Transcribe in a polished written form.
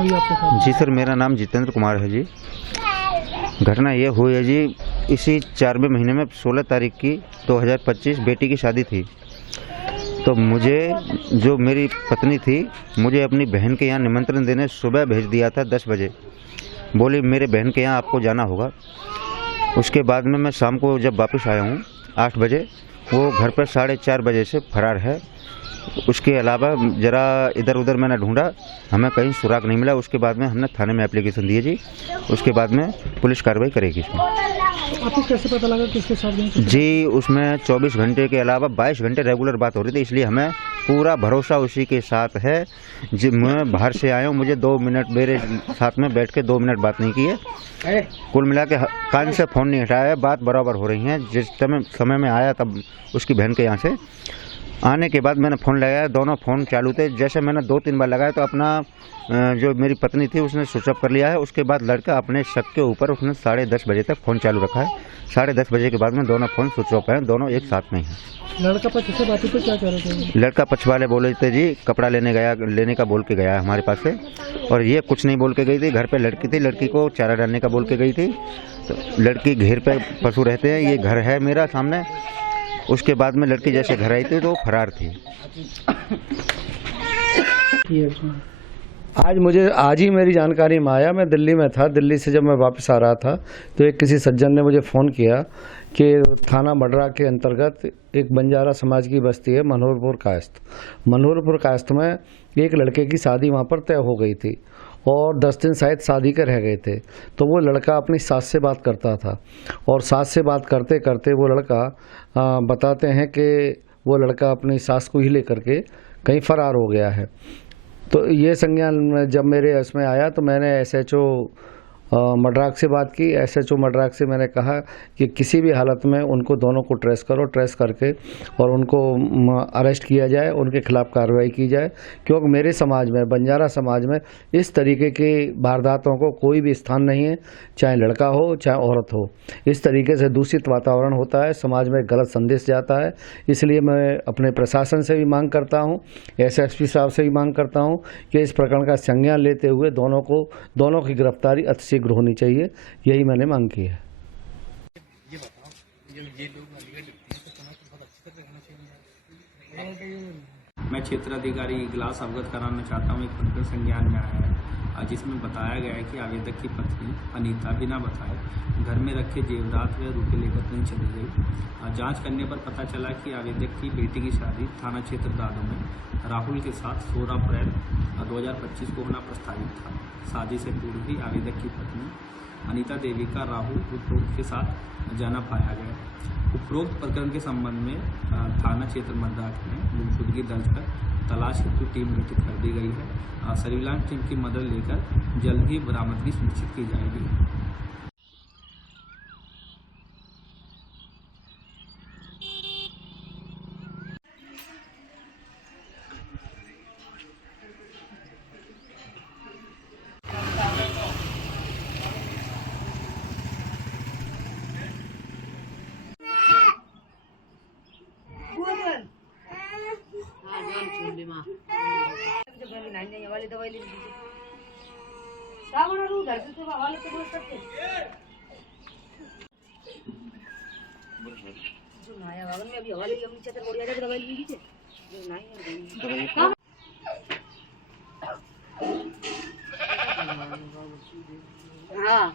हुई आपके साथ? जी सर, मेरा नाम जितेंद्र कुमार है जी। घटना ये हुई है जी, इसी 4वें महीने में 16 तारीख की 2025 बेटी की शादी थी। तो मुझे, जो मेरी पत्नी थी, मुझे अपनी बहन के यहाँ निमंत्रण देने सुबह भेज दिया था 10 बजे। बोली मेरे बहन के यहाँ आपको जाना होगा। उसके बाद में मैं शाम को जब वापस आया हूँ 8 बजे, वो घर पर 4:30 बजे से फरार है। उसके अलावा ज़रा इधर उधर मैंने ढूंढा, हमें कहीं सुराग नहीं मिला। उसके बाद में हमने थाने में एप्लीकेशन दिए जी। उसके बाद में पुलिस कार्रवाई करेगी इसमें। आपको कैसे पता लगा किसके साथ गए? जी, उसमें 24 घंटे के अलावा 22 घंटे रेगुलर बात हो रही थी, इसलिए हमें पूरा भरोसा उसी के साथ है। जी, मैं बाहर से आया हूँ, मुझे 2 मिनट मेरे साथ में बैठ के 2 मिनट बात नहीं की है। कुल मिला के कान से फ़ोन नहीं हटाया है, बात बराबर हो रही है। जिस समय में आया तब उसकी बहन के यहाँ से आने के बाद मैंने फ़ोन लगाया, दोनों फ़ोन चालू थे। जैसे मैंने 2-3 बार लगाया तो अपना जो मेरी पत्नी थी उसने स्विच ऑफ कर लिया है। उसके बाद लड़का अपने शक के ऊपर उसने 10:30 बजे तक फ़ोन चालू रखा है। 10:30 बजे के बाद में दोनों फ़ोन स्विच ऑफ हैं, दोनों एक साथ में हैं। लड़का पक्ष से बातों पे क्या कह रहे थे? लड़का पक्ष वाले बोले थे जी कपड़ा लेने का बोल के गया है हमारे पास से, और ये कुछ नहीं बोल के गई थी। घर पे लड़की थी, लड़की को चारा डालने का बोल के गई थी। तो लड़की घेर पे पशु रहते हैं, ये घर है मेरा सामने। उसके बाद में लड़की जैसे घर आई थी तो फरार थी। आज ही मेरी जानकारी में आया। मैं दिल्ली में था, दिल्ली से जब मैं वापस आ रहा था तो एक किसी सज्जन ने मुझे फ़ोन किया कि थाना मडरा के अंतर्गत एक बंजारा समाज की बस्ती है मनोहरपुर कायस्थ। मनोहरपुर कायस्थ में एक लड़के की शादी वहाँ पर तय हो गई थी और 10 दिन शायद शादी के रह गए थे। तो वो लड़का अपनी सास से बात करता था और सास से बात करते करते वो लड़का बताते हैं कि वो लड़का अपनी सास को ही लेकर के कहीं फरार हो गया है। तो ये संज्ञान जब मेरे इसमें आया तो मैंने SHO मड्राक से बात की। SHO मड्राक से मैंने कहा कि किसी भी हालत में उनको दोनों को ट्रेस करो, ट्रेस करके और उनको अरेस्ट किया जाए, उनके खिलाफ़ कार्रवाई की जाए। क्योंकि मेरे समाज में, बंजारा समाज में, इस तरीके की वारदातों को कोई भी स्थान नहीं है, चाहे लड़का हो चाहे औरत हो। इस तरीके से दूषित वातावरण होता है, समाज में गलत संदेश जाता है। इसलिए मैं अपने प्रशासन से भी मांग करता हूँ, SSP साहब से भी मांग करता हूँ कि इस प्रकरण का संज्ञान लेते हुए दोनों की गिरफ्तारी अतिशीघ्र होनी चाहिए। यही मैंने मांग की है। मैं क्षेत्राधिकारी इगलास अवगत कराना चाहता हूँ। एक प्रकरण संज्ञान में आया है जिसमें बताया गया है कि आवेदक की पत्नी अनीता बिना बताए घर में रखे जेवरात व रुपये लेकर कहीं चली गई। जांच करने पर पता चला कि आवेदक की बेटी की शादी थाना क्षेत्र दादो में राहुल के साथ 16 अप्रैल 2025 को होना प्रस्तावित था। शादी से पूर्व ही आवेदक की पत्नी अनीता देवी का राहुल उपरोक्त के साथ जाना पाया गया। उपरोक्त प्रकरण के संबंध में थाना क्षेत्र मड्राक में गुमशुदगी दर्ज कर तलाश हेतु टीम गठित कर दी गई है। सर्विलांस टीम की मदद लेकर जल्द ही बरामदगी सुनिश्चित की जाएगी। वाली दवाई ले लीजिए। सावन और उधर से वाले तो बोल सकते जो नया वागन में अभी हवाले अपनी चतर बोरिया जाकर दवाई ले लीजिए। नहीं हाँ